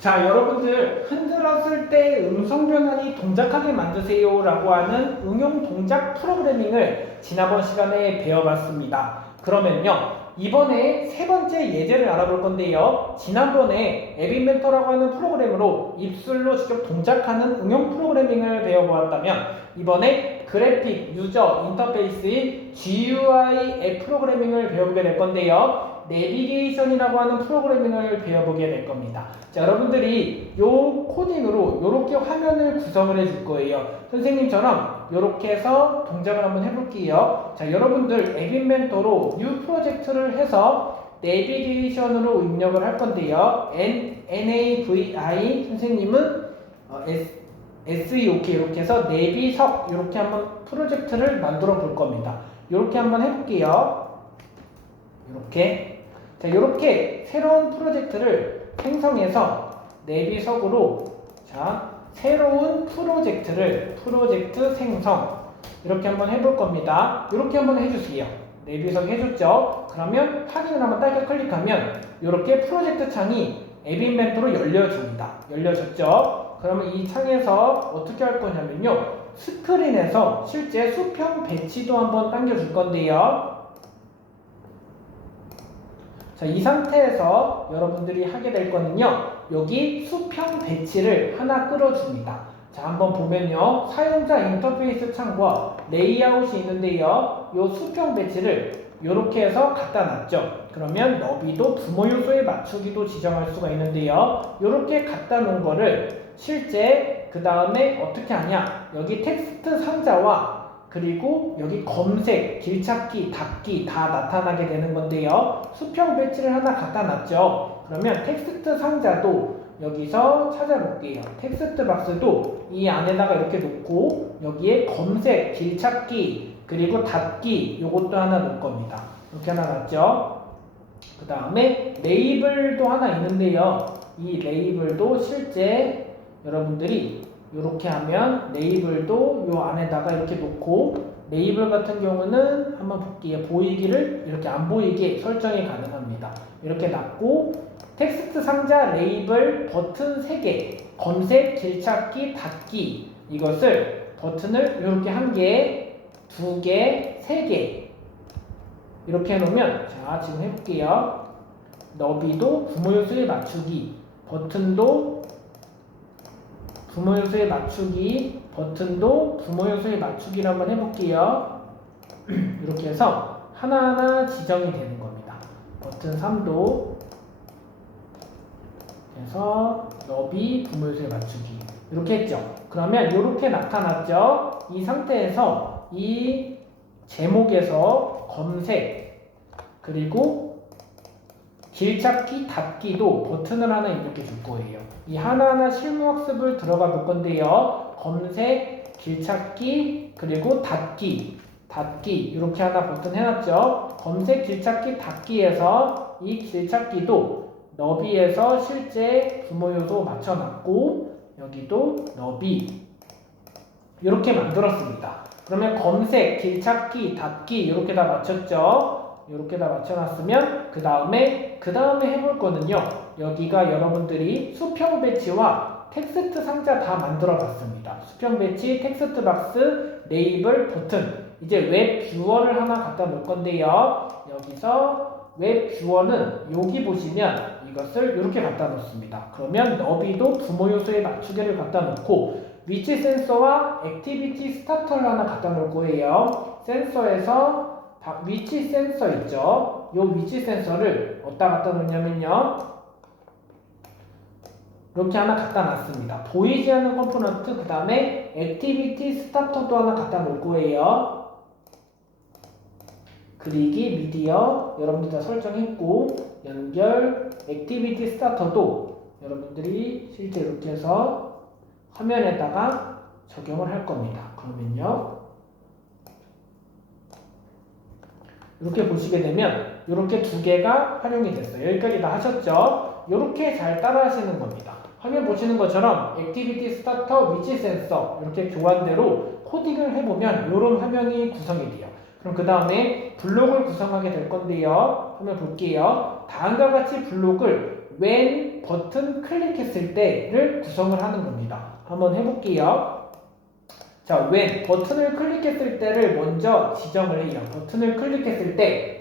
자, 여러분들 흔들었을 때 음성 변환이 동작하게 만드세요 라고 하는 응용 동작 프로그래밍을 지난번 시간에 배워봤습니다. 그러면요, 이번에 세 번째 예제를 알아볼 건데요. 지난번에 앱인벤터라고 하는 프로그램으로 입술로 직접 동작하는 응용 프로그래밍을 배워보았다면 이번에 그래픽 유저 인터페이스인 GUI 앱 프로그래밍을 배워보게 될 건데요. 내비게이션이라고 하는 프로그래밍을 배워보게 될 겁니다. 자, 여러분들이 요 코딩으로 요렇게 화면을 구성을 해줄 거예요. 선생님처럼 요렇게 해서 동작을 한번 해볼게요. 자, 여러분들 앱인벤터로 뉴 프로젝트를 해서 내비게이션으로 입력을 할 건데요. NAVI 선생님은 SEOK 이렇게 해서 내비석 이렇게 한번 프로젝트를 만들어 볼 겁니다. 이렇게 한번 해볼게요. 이렇게. 자, 이렇게 새로운 프로젝트를 생성해서 내비석으로 자, 새로운 프로젝트 생성 이렇게 한번 해볼 겁니다. 이렇게 한번 해주세요. 내비석 해줬죠? 그러면 확인을 한번 딸깍 클릭하면 이렇게 프로젝트 창이 앱인벤터로 열려줍니다. 열려졌죠? 그러면 이 창에서 어떻게 할 거냐면요. 스크린에서 실제 수평 배치도 한번 당겨줄 건데요. 자, 이 상태에서 여러분들이 하게 될 거는요, 여기 수평 배치를 하나 끌어줍니다. 자, 한번 보면요, 사용자 인터페이스 창과 레이아웃이 있는데요, 이 수평 배치를 이렇게 해서 갖다 놨죠. 그러면 너비도 부모 요소에 맞추기도 지정할 수가 있는데요, 이렇게 갖다 놓은 거를 실제 그 다음에 어떻게 하냐, 여기 텍스트 상자와 그리고 여기 검색, 길찾기, 닫기 다 나타나게 되는 건데요. 수평 배치를 하나 갖다 놨죠. 그러면 텍스트 상자도 여기서 찾아볼게요. 텍스트 박스도 이 안에다가 이렇게 놓고 여기에 검색, 길찾기, 그리고 닫기 요것도 하나 놓을 겁니다. 이렇게 하나 놨죠. 그 다음에 레이블도 하나 있는데요. 이 레이블도 실제 여러분들이 이렇게 하면 레이블도 요 안에다가 이렇게 놓고 레이블 같은 경우는 한번 볼게요. 보이기를 이렇게 안 보이게 설정이 가능합니다. 이렇게 놨고 텍스트 상자 레이블 버튼 3개 검색, 길찾기, 닫기 이것을 버튼을 이렇게 1개, 2개, 3개 이렇게 해놓으면 자 지금 해볼게요. 너비도 부모 요소에 맞추기 버튼도 부모 요소에 맞추기 버튼도 부모 요소에 맞추기를 한번 해볼게요. 이렇게 해서 하나하나 지정이 되는 겁니다. 버튼 3도 해서 너비 부모 요소에 맞추기 이렇게 했죠. 그러면 이렇게 나타났죠. 이 상태에서 이 제목에서 검색 그리고 길찾기, 닫기도 버튼을 하나 입력해 줄 거예요. 이 하나하나 실무학습을 들어가 볼 건데요. 검색, 길찾기, 그리고 닫기 이렇게 하나 버튼 해놨죠. 검색, 길찾기, 닫기에서 이 길찾기도 너비에서 실제 부모 요소 맞춰놨고 여기도 너비 이렇게 만들었습니다. 그러면 검색, 길찾기, 닫기 이렇게 다 맞췄죠. 이렇게 다 맞춰놨으면 그 다음에 해볼 거는요. 여기가 여러분들이 수평 배치와 텍스트 상자 다 만들어 봤습니다. 수평 배치, 텍스트 박스, 레이블, 버튼 이제 웹 뷰어를 하나 갖다 놓을 건데요. 여기서 웹 뷰어는 여기 보시면 이것을 이렇게 갖다 놓습니다. 그러면 너비도 부모 요소에 맞추기를 갖다 놓고 위치 센서와 액티비티 스타터를 하나 갖다 놓을 거예요. 센서에서 위치 센서 있죠? 이 위치 센서를 어디다 갖다 놓냐면요. 이렇게 하나 갖다 놨습니다. 보이지 않는 컴포넌트, 그 다음에 액티비티 스타터도 하나 갖다 놓을 거예요. 그리기, 미디어, 여러분들 다 설정했고, 연결, 액티비티 스타터도 여러분들이 실제 이렇게 해서 화면에다가 적용을 할 겁니다. 그러면요. 이렇게 보시게 되면 이렇게 두 개가 활용이 됐어요. 여기까지 다 하셨죠? 이렇게 잘 따라 하시는 겁니다. 화면 보시는 것처럼 액티비티 스타터, 위치 센서 이렇게 교환대로 코딩을 해보면 이런 화면이 구성이 돼요. 그럼 그 다음에 블록을 구성하게 될 건데요. 화면 볼게요. 다음과 같이 블록을 when 버튼 클릭했을 때를 구성을 하는 겁니다. 한번 해볼게요. 자, when 버튼을 클릭했을 때를 먼저 지정을 해요. 버튼을 클릭했을 때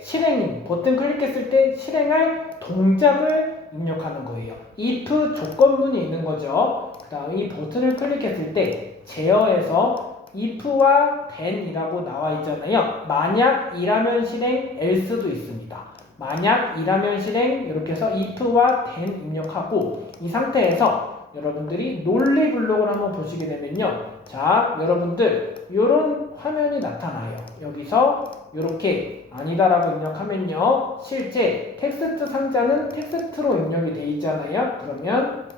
버튼 클릭했을 때 실행할 동작을 입력하는 거예요. if 조건문이 있는 거죠. 그 다음에 이 버튼을 클릭했을 때 제어에서 if와 then이라고 나와 있잖아요. 만약 이라면 실행, else도 있습니다. 만약 이라면 실행 이렇게 해서 if와 then 입력하고 이 상태에서 여러분들이 논리 블록을 한번 보시게 되면요. 자, 여러분들 이런 화면이 나타나요. 여기서 이렇게 아니다라고 입력하면요. 실제 텍스트 상자는 텍스트로 입력이 돼 있잖아요. 그러면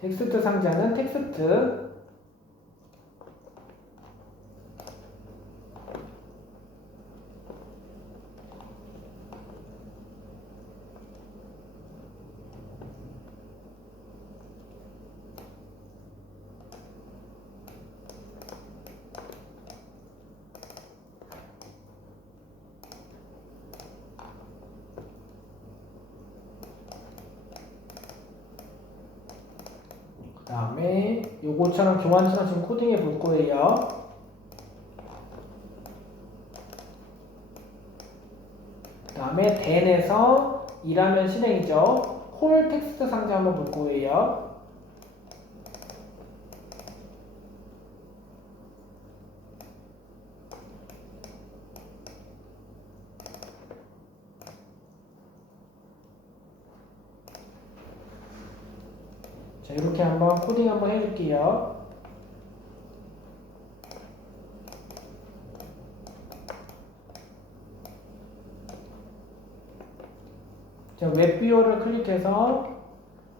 텍스트 상자는 텍스트 그 다음에 요거처럼 교환처럼 지금 코딩해 볼 거예요. 그 다음에 then에서 이라면 실행이죠. 콜 텍스트 상자 한번 볼 거예요. 자, 이렇게 한번 코딩 한번 해줄게요. 자, 웹뷰어를 클릭해서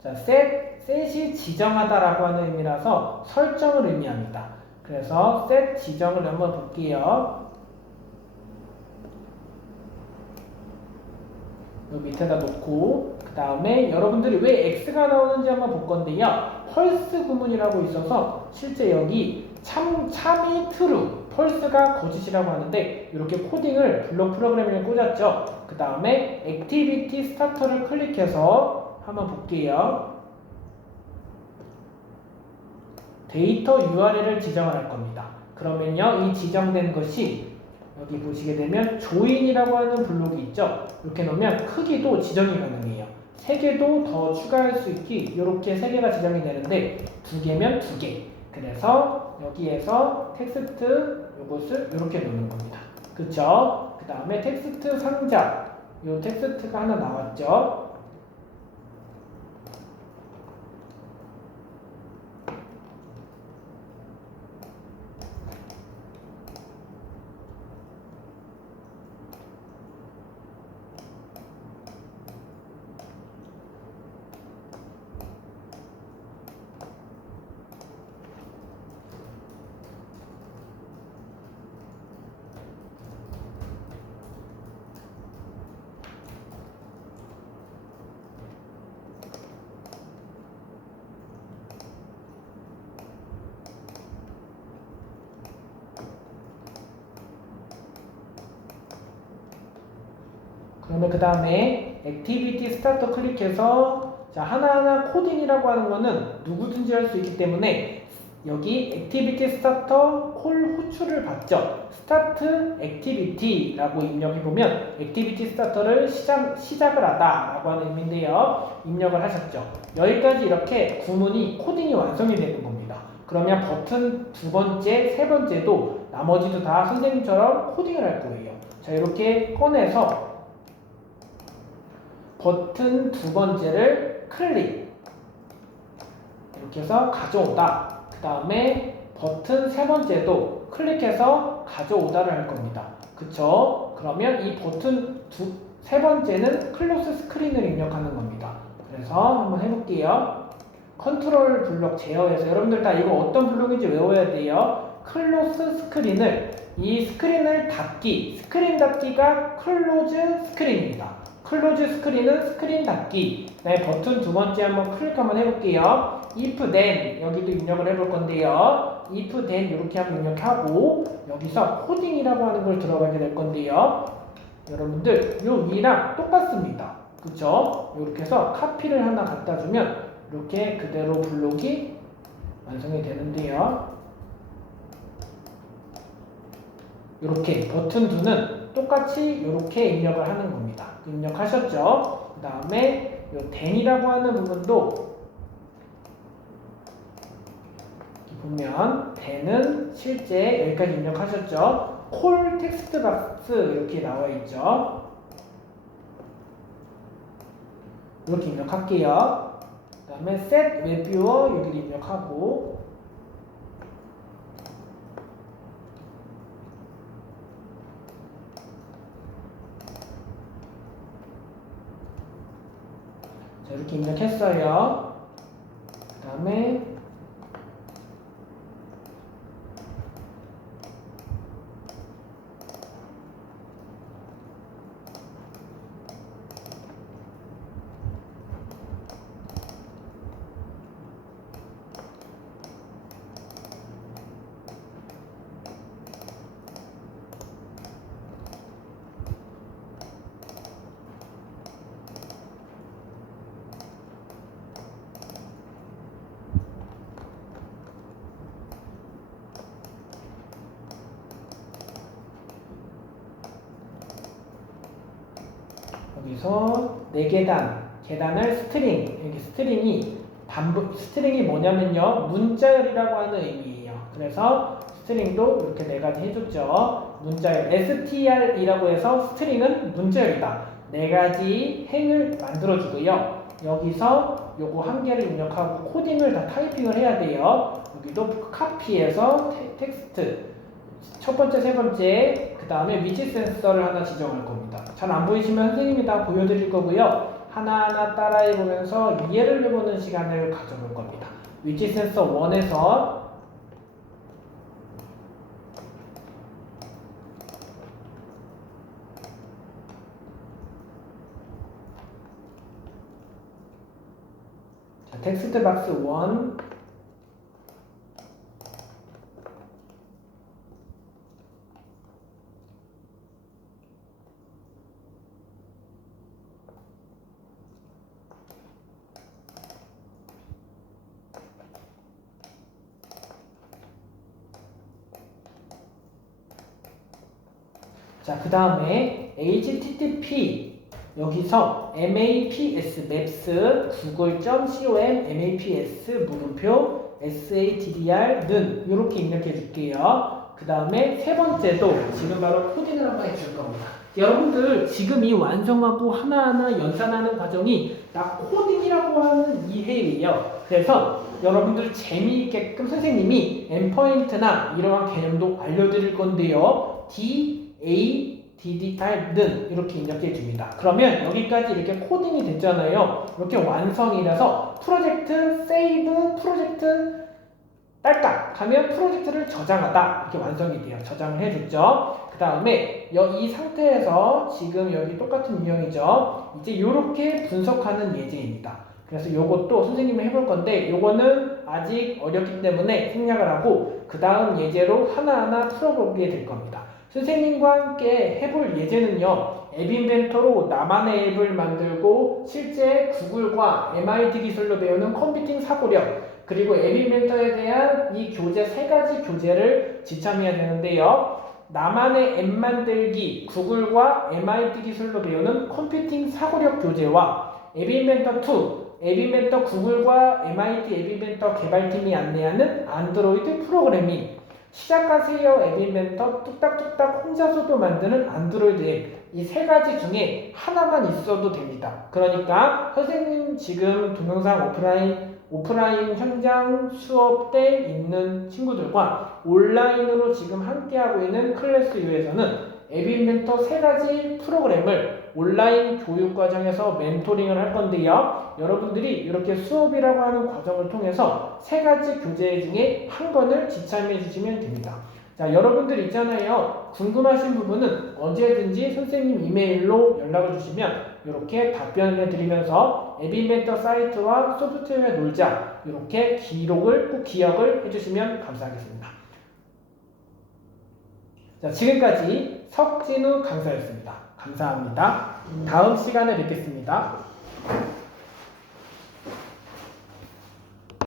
자, set이 지정하다라고 하는 의미라서 설정을 의미합니다. 그래서 set 지정을 한번 볼게요. 여기 밑에다 놓고 그 다음에 여러분들이 왜 X가 나오는지 한번 볼 건데요. 펄스 구문이라고 있어서 실제 여기 참이 true, 펄스가 거짓이라고 하는데 이렇게 코딩을 블록 프로그래밍에 꽂았죠. 그 다음에 액티비티 스타터를 클릭해서 한번 볼게요. 데이터 URL을 지정을 할 겁니다. 그러면요, 이 지정된 것이 여기 보시게 되면 조인이라고 하는 블록이 있죠. 이렇게 놓으면 크기도 지정이 가능해요. 3개도 더 추가할 수 있기 이렇게 3개가 지정이 되는데 2개면 2개. 그래서 여기에서 텍스트 이것을 이렇게 놓는 겁니다. 그쵸? 그 다음에 텍스트 상자 이 텍스트가 하나 나왔죠. 그러면 그 다음에 액티비티 스타터 클릭해서 자, 하나하나 코딩이라고 하는 거는 누구든지 할 수 있기 때문에 여기 액티비티 스타터 콜 호출을 받죠. 스타트 액티비티라고 입력해보면 액티비티 스타터를 시작을 하다 라고 하는 의미인데요. 입력을 하셨죠. 여기까지 이렇게 구문이 코딩이 완성이 되는 겁니다. 그러면 버튼 2번째, 3번째도 나머지도 다 선생님처럼 코딩을 할 거예요. 자, 이렇게 꺼내서 버튼 2번째를 클릭 이렇게 해서 가져오다. 그 다음에 버튼 3번째도 클릭해서 가져오다를 할 겁니다. 그쵸? 그러면 이 버튼 3번째는 클로스 스크린을 입력하는 겁니다. 그래서 한번 해볼게요. 컨트롤 블록 제어해서 여러분들 다 이거 어떤 블록인지 외워야 돼요. 클로스 스크린을 이 스크린을 닫기, 스크린 닫기가 클로즈 스크린입니다. 클로즈 스크린은 스크린 닫기. 네, 버튼 2번째 한번 클릭 한번 해볼게요. if then 여기도 입력을 해볼 건데요. if then 이렇게 하면 입력하고 여기서 코딩이라고 하는 걸 들어가게 될 건데요. 여러분들 요 위랑 똑같습니다. 그쵸? 이렇게 해서 카피를 하나 갖다 주면 이렇게 그대로 블록이 완성이 되는데요. 이렇게 버튼 2는 똑같이 이렇게 입력을 하는 겁니다. 입력하셨죠? 그 다음에 요 then이라고 하는 부분도 보면 then은 실제 여기까지 입력하셨죠? 콜 텍스트 박스 이렇게 나와 있죠? 이렇게 입력할게요. 그 다음에 set web viewer 여기를 입력하고 자, 이렇게 입력했어요. 그 다음에 여기서 4계단을 스트링, 여기 스트링이 뭐냐면요, 문자열이라고 하는 의미예요. 그래서 스트링도 이렇게 4가지 해줬죠. 문자열, str이라고 해서 스트링은 문자열이다. 4가지 행을 만들어주고요. 여기서 요거 1개를 입력하고 코딩을 다 타이핑을 해야 돼요. 여기도 카피해서 텍스트 첫 번째, 세 번째, 그 다음에 위치 센서를 하나 지정할 겁니다. 잘 안 보이시면 선생님이 다 보여드릴 거고요. 하나하나 따라해 보면서 이해를 해보는 시간을 가져볼 겁니다. 위치 센서 1에서 텍스트 박스 1 자, 그 다음에 http 여기서 maps google.com maps 물음표 saddr는 이렇게 입력해 줄게요. 그 다음에 세 번째도 지금 바로 코딩을 한번 해줄 겁니다. 여러분들 지금 이 완성하고 하나하나 연산하는 과정이 다 코딩이라고 하는 이해예요. 그래서 여러분들 재미있게끔 선생님이 endpoint나 이러한 개념도 알려드릴 건데요. DADDR는 이렇게 입력해 줍니다. 그러면 여기까지 이렇게 코딩이 됐잖아요. 이렇게 완성이 돼서 프로젝트 세이브 프로젝트 딸깍 하면 프로젝트를 저장하다 이렇게 완성이 돼요. 저장을 해줬죠. 그 다음에 이 상태에서 지금 여기 똑같은 유형이죠. 이제 이렇게 분석하는 예제입니다. 그래서 요것도 선생님이 해볼 건데 요거는 아직 어렵기 때문에 생략을 하고 그 다음 예제로 하나하나 풀어보게 될 겁니다. 선생님과 함께 해볼 예제는요, 앱 인벤터로 나만의 앱을 만들고 실제 구글과 MIT 기술로 배우는 컴퓨팅 사고력, 그리고 앱 인벤터에 대한 이 교재 3가지 교재를 지참해야 되는데요. 나만의 앱 만들기, 구글과 MIT 기술로 배우는 컴퓨팅 사고력 교재와 앱 인벤터 2, 앱 인벤터 구글과 MIT 앱 인벤터 개발팀이 안내하는 안드로이드 프로그래밍, 시작하세요 앱 인벤터 뚝딱뚝딱 혼자서도 만드는 안드로이드 앱, 이 3가지 중에 하나만 있어도 됩니다. 그러니까 선생님 지금 동영상 오프라인 현장 수업 때 있는 친구들과 온라인으로 지금 함께하고 있는 클래스 U에서는 앱 인벤터 3가지 프로그램을 온라인 교육 과정에서 멘토링을 할 건데요. 여러분들이 이렇게 수업이라고 하는 과정을 통해서 3가지 교재 중에 한 권을 지참해 주시면 됩니다. 자, 여러분들 있잖아요. 궁금하신 부분은 언제든지 선생님 이메일로 연락을 주시면 이렇게 답변을 해드리면서 앱인벤터 사이트와 소프트웨어 놀자 이렇게 기록을 꼭 기억을 해주시면 감사하겠습니다. 자, 지금까지 석진우 강사였습니다. 감사합니다. 다음 시간에 뵙겠습니다.